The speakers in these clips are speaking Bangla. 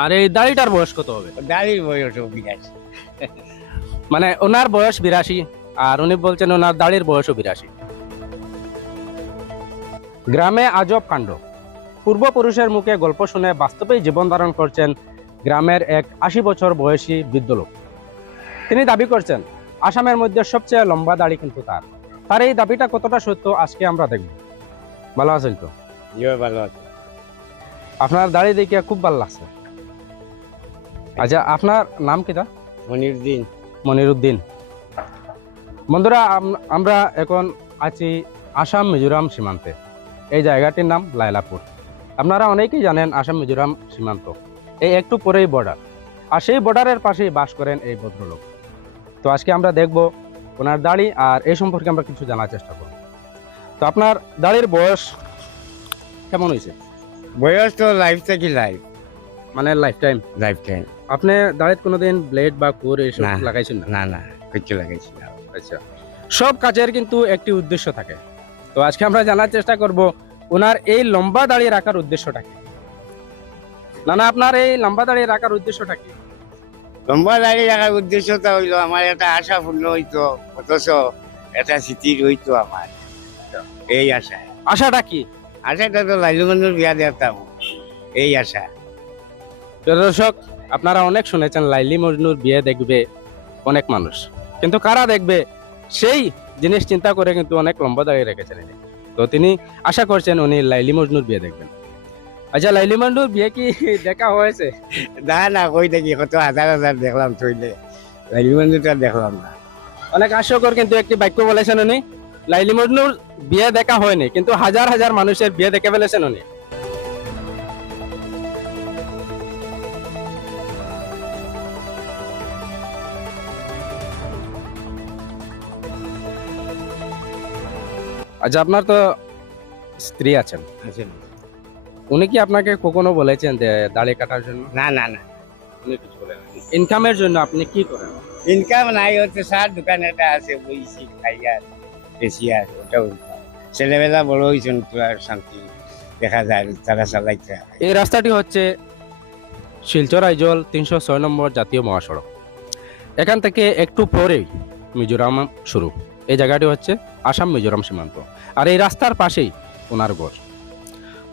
আর এই দাড়িটার বয়স কত হবে? দাড়ির বয়স 82। মানে ওনার বয়স 82 আর উনি বলছেন ওনার দাড়ির বয়সও 82। গ্রামে আজব কাণ্ড। পূর্বপুরুষের মুখে গল্প শুনে বাস্তবেই জীবন ধারণ করছেন গ্রামের এক 80 বছর বয়সী বৃদ্ধ লোক। তিনি দাবি করছেন আসামের মধ্যে সবচেয়ে লম্বা দাড়ি কিন্তু তার। তার এই দাবিটা কতটা সত্য আজকে আমরা দেখব। ভালো আছেন তো? জিও ভালো আছে। আপনার দাড়ি দেখে খুব ভালো লাগছে। আচ্ছা, আপনার নাম কি? তা মনিরুদ্দিন। মনিরুদ্দিন। বন্ধুরা, আমরা এখন আছি আসাম মিজোরাম সীমান্তে। এই জায়গাটির নাম লাইলাপুর। আপনারা অনেকেই জানেন আসাম মিজোরাম সীমান্ত এই একটু পরেই বর্ডার, আর সেই বর্ডারের পাশেই বাস করেন এই ভদ্রলোক। তো আজকে আমরা দেখব ওনার দাড়ি আর এই সম্পর্কে আমরা কিছু জানার চেষ্টা করব। তো আপনার দাড়ির বয়স কেমন হয়েছে? বয়স তো লাইফ থেকে লাইফ, মানে লাইফ টাইম? Life time. আপনি দাড়িতে কোনোদিন ব্লেড বা কোর এইসব না। লাগাইছেন না? না না, কিছু লাগাইছি না। আচ্ছা, সব কাজের কিন্তু একটি উদ্দেশ্য থাকে। তো আজকে আমরা জানার চেষ্টা করব ওনার এই লম্বা দাড়ি রাখার উদ্দেশ্যটা কি। না না, আপনার এই লম্বা দাড়ি রাখার উদ্দেশ্যটা কি? লম্বা দাড়ি রাখার উদ্দেশ্যটা হইলো আমার একটা আশা পূর্ণ হইতো, অথচ একটা স্মৃতি রইতো আমার, এই আশা। আশাটা কি? আশাটা তো লাইলু মানুষ বিয়া দিতাম, এই আশা। প্রিয় দর্শক, আপনারা অনেক শুনেছেন লাইলি মজনুর বিয়ে দেখবে অনেক মানুষ, কিন্তু কারা দেখবে সেই জিনিস চিন্তা করে কিন্তু অনেক লম্বা দাঁড়িয়ে রেখেছেন। তো তিনি আশা করছেন উনি লাইলি মজনুর বিয়ে দেখবেন। আচ্ছা, লাইলি মজনুর বিয়ে কি দেখা হয়েছে? না না, কই দেখি কত হাজার হাজার দেখলাম থইলে, লাইলু মানুষটা দেখলাম না। অনেক হাস্যকর কিন্তু একটি বাক্য বলেছেন উনি, লাইলি মজনুর বিয়ে দেখা হয়নি কিন্তু হাজার হাজার মানুষের বিয়ে দেখে ফেলেছেন উনি। আচ্ছা, আপনার তো স্ত্রী আছেন, আছে? উনি কি আপনাকে কখনো বলেছেন যে দাড়ি কাটার জন্য? না না না, উনি কিছু বলেন না। ইনকামের জন্য আপনি কি করেন? ইনকাম নাই, হচ্ছে সার দোকান একটা আছে, বইছি খাই আর বেশি আর ওটাও income। ছেলেবেলা বড় হয়েছেন, তোরা শান্তি দেখা যায় তারা চালাইতে। এই রাস্তাটি হচ্ছে শিলচর আইজল 306 নম্বর জাতীয় মহাসড়ক। এখান থেকে একটু পরেই মিজোরাম শুরু। এই জায়গাটি হচ্ছে আসাম মিজোরাম সীমান্ত, আর এই রাস্তার পাশেই ওনার ঘর।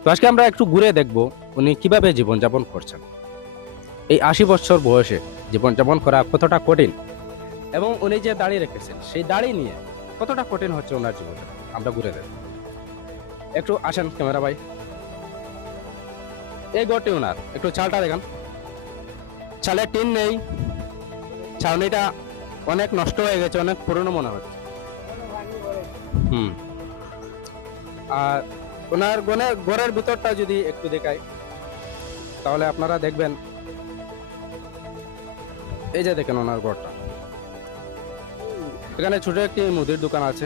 তো আজকে আমরা একটু ঘুরে দেখব উনি কিভাবে জীবনযাপন করছেন। এই 80 বছর বয়সে জীবনযাপন করা কতটা কঠিন, এবং উনি যে দাড়ি রেখেছেন সেই দাড়ি নিয়ে কতটা কঠিন হচ্ছে ওনার জীবনে, আমরা ঘুরে দেখব। একটু আসেন ক্যামেরা ভাই। এই ঘরটি ওনার, একটু চালটা দেখান। চালের টিন নেই, ছাউনিটা অনেক নষ্ট হয়ে গেছে, অনেক পুরনো মনে হচ্ছে। হুম। আর ওনার ঘরের ভিতরটা যদি একটু দেখাই তাহলে আপনারা দেখবেন, এই যে দেখেন ওনার ঘরটা। এখানে ছোট একটি মুদির দোকান আছে,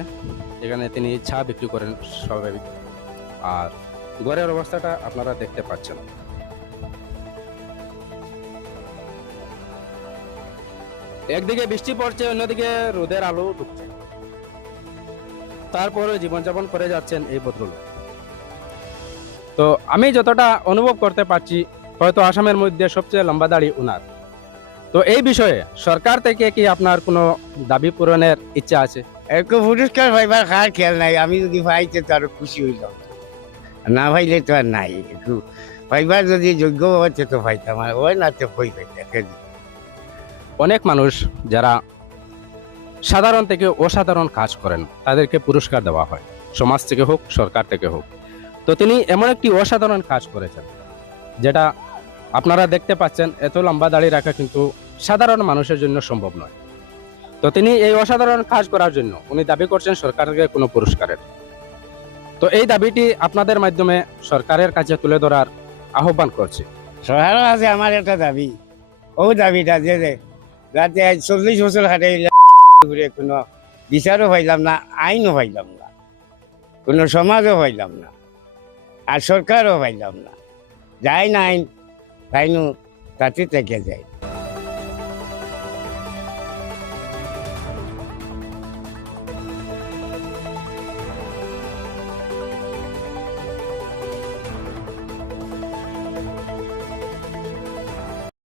এখানে তিনি চা বিক্রি করেন স্বাভাবিক। আর ঘরের অবস্থাটা আপনারা দেখতে পাচ্ছেন। একদিকে বৃষ্টি পড়ছে, অন্যদিকে রোদের আলো ঢুকছে, তারপরে জীবনযাপন করে যাচ্ছেন এই ভদ্রলোক। তো আমি যতটা অনুভব করতে পারছি, হয়তো আসামের মধ্যে সবচেয়ে লম্বা দাড়ি ওনার। তো এই বিষয়ে সরকার থেকে কি আপনার কোনো দাবি পূরণের ইচ্ছা আছে? একটু পুরস্কার পাইবার খার খেয়াল নাই, আমি যদি পাইতে তো আরো খুশি হইলাম, না পাইলে তো আর নাই। একটু পাইবার যদি যোগ্য হচ্ছে তো পাইতাম, আর ওই না তো কই পাইতাম। অনেক মানুষ যারা সাধারণ থেকে অসাধারণ কাজ করেন তাদেরকে পুরস্কার দেওয়া হয়, সমাজ থেকে হোক সরকার থেকে হোক। তো তিনি এমন একটি অসাধারণ কাজ করেছেন যেটা আপনারা দেখতে পাচ্ছেন। এত লম্বা দাড়ি রাখা কিন্তু সাধারণ মানুষের জন্য সম্ভব নয়। তো তিনি এই অসাধারণ কাজ করার জন্য উনি দাবি করছেন সরকারকে কোনো পুরস্কারের। তো এই দাবিটি আপনাদের মাধ্যমে সরকারের কাছে তুলে ধরার আহ্বান করছি। সরকারও আছে আমার একটা দাবি, ও দাবিটা যে যাতে আজ 40 বছর হাটে ঘুরে কোনো বিচারও পাইলাম না, আইনও পাইলাম না, কোনো সমাজও পাইলাম না, আর সরকারও পাইলাম না। যাই না আইন তাইনও তাতে থেকে যায়।